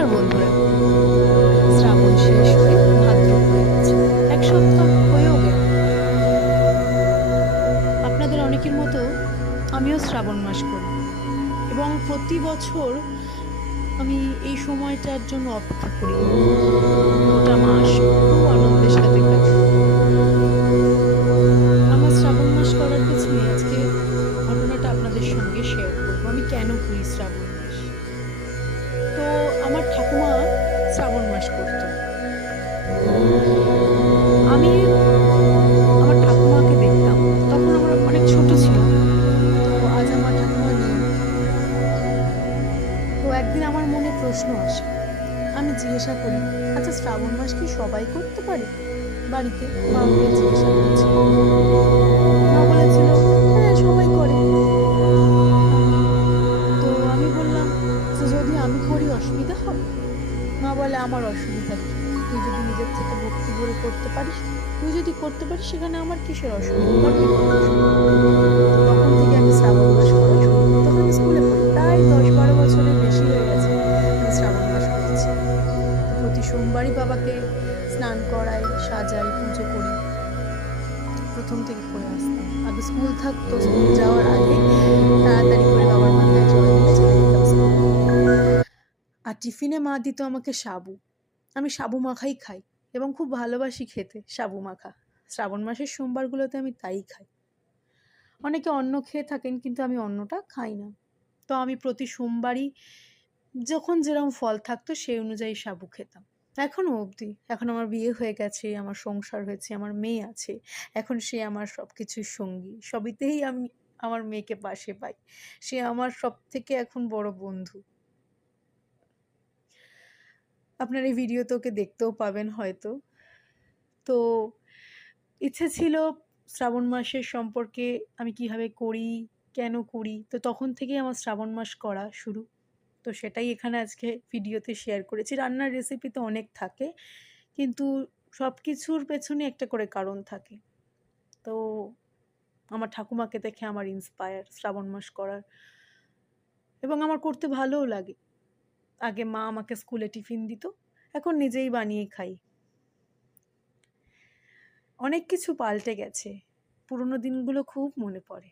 নমস্কার বন্ধুরা। শ্রাবণ শেষ হয়ে ভাদ্র পড়ে গেছে। এক সপ্তাহ হয়েও গেল। আপনাদের অনেকের মতো আমিও শ্রাবণ মাস করি এবং প্রতি বছর আমি এই সময়টার জন্য অপেক্ষা করি। গোটা মাস খুব আনন্দের সাথে কাটে। আমার শ্রাবণ মাস করার পেছনে আজকে ঘটনাটা আপনাদের সঙ্গে শেয়ার করব। আমি কেন করি শ্রাবণ মাস। তো আমার ঠাকুমা শ্রাবণ মাস করতো। আমি আমার ঠাকুমাকে দেখতাম। তখন আমরা অনেক ছোট ছিলাম। তো আজ আমার ঠাকুমা নেই। তো একদিন আমার মনে প্রশ্ন আসে। আমি জিজ্ঞাসা করি, আচ্ছা শ্রাবণ মাস কি সবাই করতে পারে? বাড়িতে মাকে জিজ্ঞাসা করেছিলাম। মা বলেছিল, হ্যাঁ সবাই করে। তো আমি বললাম, তো যদি আমি করি অসুবিধা হবে? মা বলে, আমার অসুবিধা কি? তুই যদি নিজের থেকে ভক্তি ভরে করতে পারিস, তুই যদি করতে পারিস, সেখানে আমার কিসের অসুবিধা? করবি করতে শুরু। তো তখন থেকে আমি শ্রাবণ মাস করা শুরু করি। তখন আমি স্কুলে পড়ি, প্রায় 10-12 বছরের বেশি হয়ে গেছে আমি শ্রাবণ মাস করছি। তো প্রতি সোমবারই বাবাকে স্নান করাই, সাজাই, পুজো করি। প্রথম থেকে করে আসতাম। আগে স্কুল থাকতো, স্কুল যাওয়ার আগে তাড়াতাড়ি করে বাবার মাথায় জল ঢেলে চলে যেতাম স্কুলে। আর টিফিনে মা দিত আমাকে সাবু। আমি সাবু মাখাই খাই এবং খুব ভালোবাসি খেতে সাবু মাখা। শ্রাবণ মাসের সোমবারগুলোতে আমি তাই খাই। অনেকে অন্ন খেয়ে থাকেন, কিন্তু আমি অন্নটা খাই না। তো আমি প্রতি সোমবারই যখন যেরকম ফল থাকতো সেই অনুযায়ী সাবু খেতাম। এখনো অবধি। এখন আমার বিয়ে হয়ে গেছে, আমার সংসার হয়েছে, আমার মেয়ে আছে। এখন সে আমার সবকিছুর সঙ্গী। সবইতেই আমি আমার মেয়েকে পাশে পাই। সে আমার সবথেকে এখন বড় বন্ধু। আপনার এই ভিডিওতে ওকে দেখতেও পাবেন হয়তো। তো ইচ্ছে ছিল শ্রাবণ মাসের সম্পর্কে আমি কিভাবে করি, কেন করি। তো তখন থেকেই আমার শ্রাবণ মাস করা শুরু। তো সেটাই এখানে আজকে ভিডিওতে শেয়ার করেছি। রান্নার রেসিপি তো অনেক থাকে, কিন্তু সব কিছুর পেছনে একটা করে কারণ থাকে। তো আমার ঠাকুমাকে দেখে আমার ইন্সপায়ার শ্রাবণ মাস করার, এবং আমার করতে ভালোও লাগে। আগে মা আমাকে স্কুলে টিফিন দিত, এখন নিজেই বানিয়ে খাই। অনেক কিছু পাল্টে গেছে। পুরোনো দিনগুলো খুব মনে পড়ে।